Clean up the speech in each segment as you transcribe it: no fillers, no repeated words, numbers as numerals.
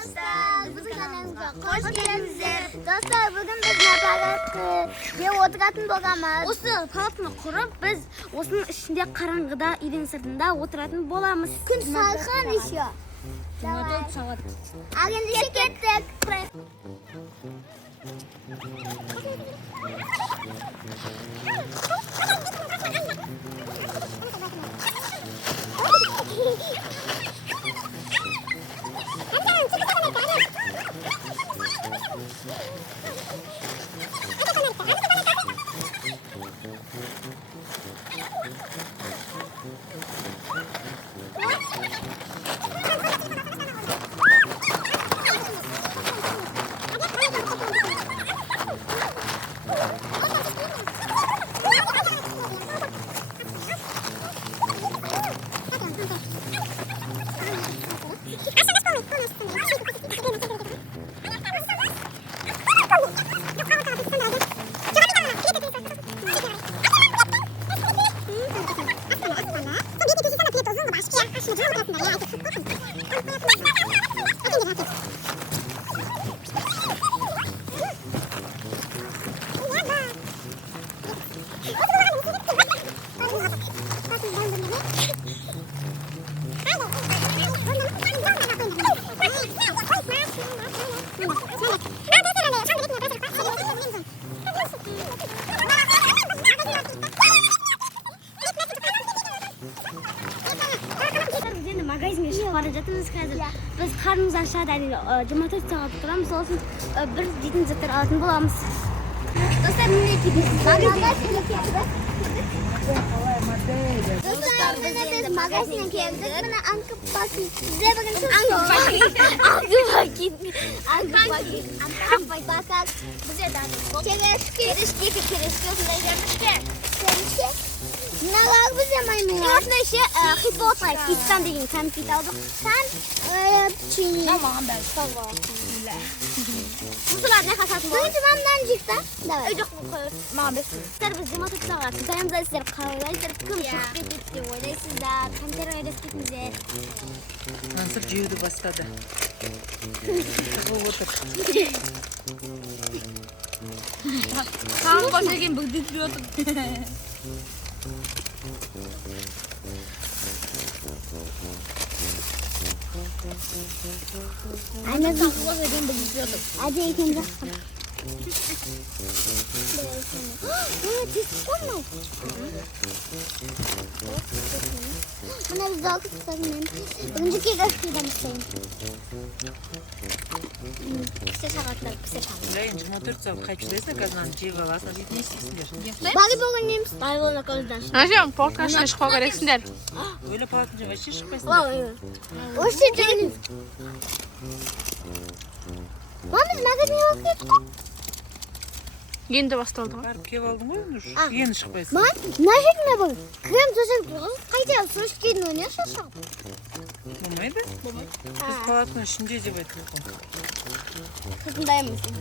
dostlar, bizim kanalımıza hoş geldinizler. Dostlar, bugün biz Napagatga o'tirатын bo'lamiz. O'sha palatni qurib, biz o'sning ishida qarong'ida, uyning sirtida o'tirатын bo'lamiz. Kun salqin еще. Davay. Agentga ketdik. Magazinga chiqib borajatimiz hozir. Biz qarnimiz aşağıda 24 soat turamiz. So'ng bir yetinchidir oltin bo'lamiz. Do'stlar, meniki magazinga biz magazinga keldik. Mana Ankip Bakit. Sizlar bugun Ankip Bakit. Bizdan kerishki. Nalar biz yemaymiz. Yo'qsa xitoy kitdan degan konfet oldik. Sen chini. Tamam, ben. Tamam. Bular ne hasat bu? Birinchi mamdan chiqdi. Davay. Yo'q, qo'yib. Mana biz demak soat. Sayamda sizlar qalaysiz, kim chiqib ketdi deb o'ylaysizlar. Qanday ketmizlar. Mansur jiydi boshladi. Qan boshlagan bug'did yo'q. Aynen takla vereyim bu gidiyordu. Hadi ikinci. Tamam. Buna biz daha kısalım. Önceki gazeteden isteyin. Kısa saatler, kısa saatler. Leyin 24 saat kaçtıysa kazan civa vasna dit ne istiyorsun? Bari bugün neymiş? Bari bugün kalırdan. Hocam podcast çıkma gereksinler. Öyle patlıcan var şiş çıkmasın. O şey değil. Vamos magazin yok ki. Yeni de bastırdı. Var kev aldın mı Nur? Yeni çıkmasın. Ben ne bugün? Krem tuzak kaydı suç kedin oynuyor şaşa. Olmaydı? Biz patlıcan şimdi yiyeceğiz. Kızım dayanmışsın.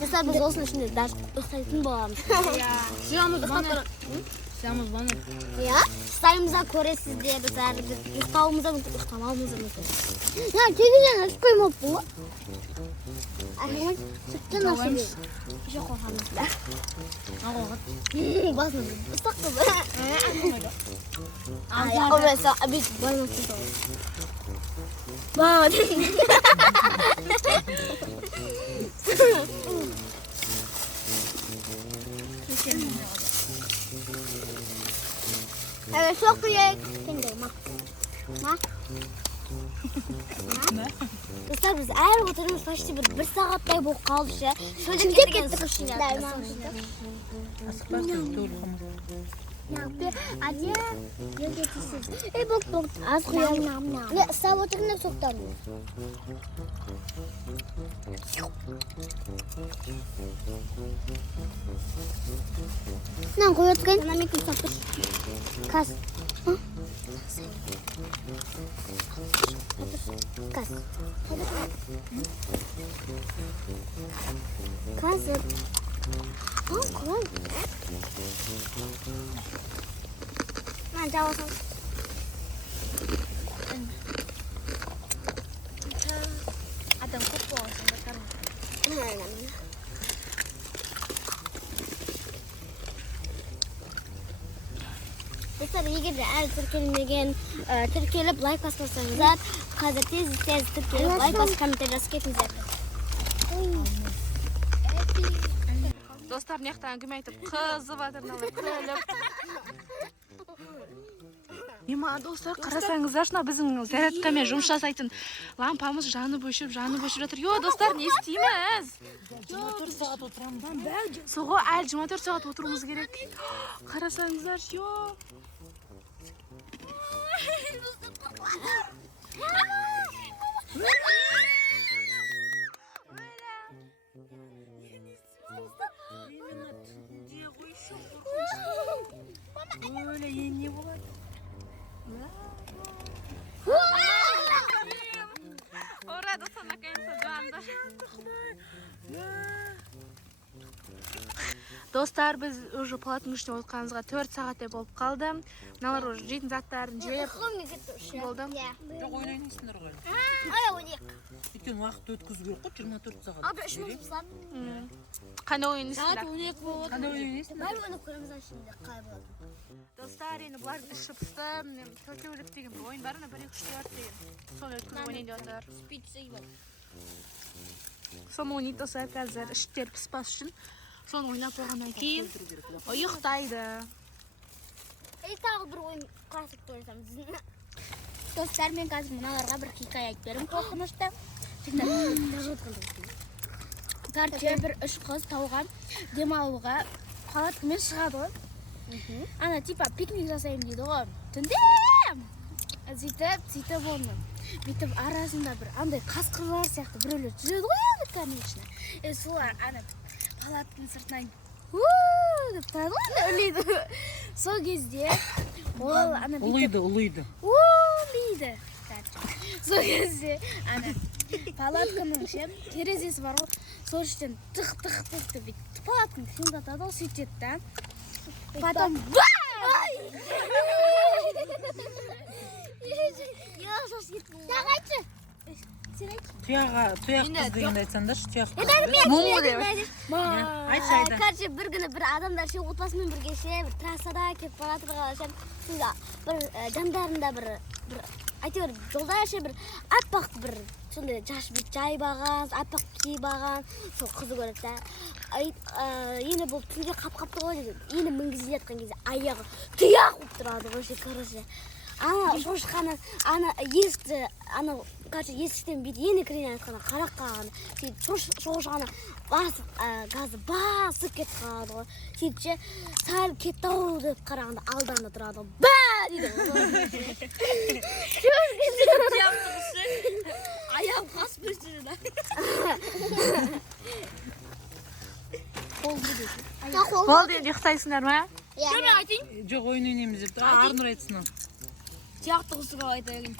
Mesela biz olsun şimdi ders öğretim bağlamış. Siyamız bana. Siyamız bana. Ya sayımıza Koresiz diye biz İstanbul'umuza tamamımıza ya çekeceğim nasıl koyma bu? Ahmet çıktı nasıl bir? Bir şey koyamazlar. Basmadı. Islak mı? Ya o mesela bir baymasın da. Bak. Evet çok iyi. Kendi ma. Dostlar biz eğer oturmuş başta bir saatlik bu kaldı şey. Şöyle gittik suşiler. Asıklasın dolu hamur. Ya acı yok getirsiz. Bak az koyalım. Ne sağ oturun ne soktan. Ne koyatken? Sana mekin satır. Kas. Kas. Kas. Kolay. qancha olsam? Adam ko'p bo'lsin, bakalım. Dostlar, егер тіркеліп лайк баспасаңыздар, қазір тез тіркеліп лайк басып комментарий жазып кетіңіздер. Достар, мына жақтан әңгіме айтып, қызып жатыр, мыналар күліп. Ема, достар, қарасаңыздар, мына біздің зарядкамен жұмыс жасайтын лампамыз жанып өшіп жатыр. Йо, достар, не істейміз? 24 saat отырамыз. Соғы әлі 24 сағат отыруымыз керек. Қарасаңыздар, йо. Öyle yeni bulan. Orada sana kendisi candı. Достар, біз уже палаттың ішіне отқанымызға 4 сағаттай болып қалды. Мыналар уже жейтін заттарын жеп болды. Жоқ ойнайсыңдар ғой. Өйткені уақыт өткізу керек қой 24 сағат. Abi 3 minut falan. Қандай ойын Saat істейсіңдер? 12 болады. Қандай ойнайсыңдар? Ben onu kırmızı şimdi kayboldu. Достар, енді бұлар іші пысты, төртеулік деген бір ойын бар, 1-2-3-4 деген. Соны өткізіп ойнайды отыр. Соны ойнайды достар, қазір іштер пыспас үшін. Соны ойнап болғаннан кейін ұйықтайды. Tağıl bir oyun klasik koysam. Dostlar, men қазір мыналарға бір хикая айтып беремін қорқынышты. Короче, бір 3 қыз тауға демалуға палаткамен шығады ғой. Ана типа пикник жасаймын дейді ғой. Түнде сөйтіп оны. Бүйтіп арасында бір андай қасқырлар сияқты біреулер жүреді ғой енді, конечно. Солар ана палатканың сыртынан деп тұрады ғой, үлейді. Сол кезде ол ана бүйтіп Ұлиды. улейді. Сол кезде ана палатканың терезесі бар ғой. Сол іштен тық деп бүйтіп палатканы қиындатады ғой, сөйтеді да. Потом Тұяқ қыз дегенді айтсаңдаршы, тұяқ қыз. Айда. Короче, бір күні бір адамдар отбасымен бірге бір трассада кетіп бара жатырған бір жандарында бір әйтеуір жолда бір аппақ бір сондай жаш бет жайбаған, аппақ киіп алған сол қызды көреді да. Ені болып түнде қап-қапты ғой дейді. Ені мінгізіп жатқан кезде аяғы тұяқ болып тұрады ғой, короче. Ана шошқаны, есіктен бүйтіп ені кірген айтқаны қарақ қалғаны. Сөйтіп шошқаны газы басып кетіп қалады ғой. Сөйтіп сәл кетті-ау деп қарағанда алданда тұрады ғой. Бә! дейді ғой. Аяғым қасып өстеді да. Болды, енді ұйықтайсыңдар ма? Жоқ ойнаймыз деп. Арнұр айтсын ол. Тияқты құсыға айтайын.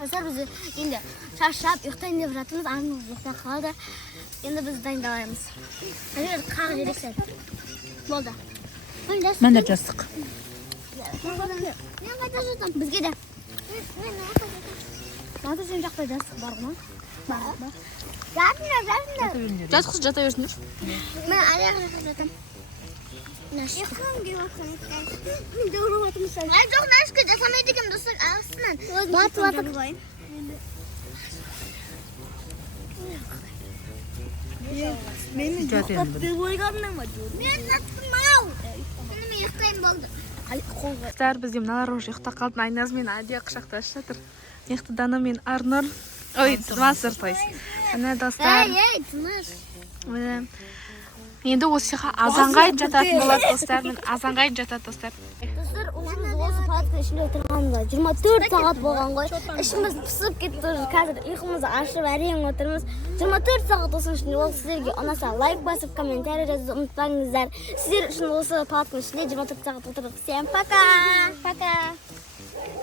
Dostlar biz endi charchab uxtayın deb жатырмыз, аңыз uxtab qoldi. Endi biz dayındalaymiz. Hadi qaq jereksen. Bo'ldi. Mana jasdiq. Men qayta jo'tam. Bizga de. Mana sen joqda jasdiq bormi? Bor. Gapni. Жатқыз жата берсіңдер. Men аяqni jo'tam. Yaxamga yo'qsan. Men dovruvatimisan. Ay yo'q, nashka jasamaydi kim do'stlar, aqsiman. Batvatib. Meni yo'qotib o'yganman. Men natmau. Men yo'qtayn bo'ldi. Dostlar, biz mınalar уже ұйықта қалып, Айназ мен Адия құшақтасып жатыр. Мықты Дана мен Арнұр. Ой, Тынасыр, то есть. Міне достар. Ей, Тынас. Міне. Енді осы азанғай жататын болады, достар. Мен азанғай жатады, достар. Достар, осы подкаст ішінде отырғанымызда 24 сағат болған ғой. Ішіміз пысып кетті уже. Қазір ұйқымызды ашып әрең отырмыз. 24 сағат осы ішінде ол сіздерге ұнаса лайк басып, комментарий жазуды ұмытпаңыздар. Сіздер үшін осы подкаст ішінде 24 сағат отырдық. Всем пока. Пока.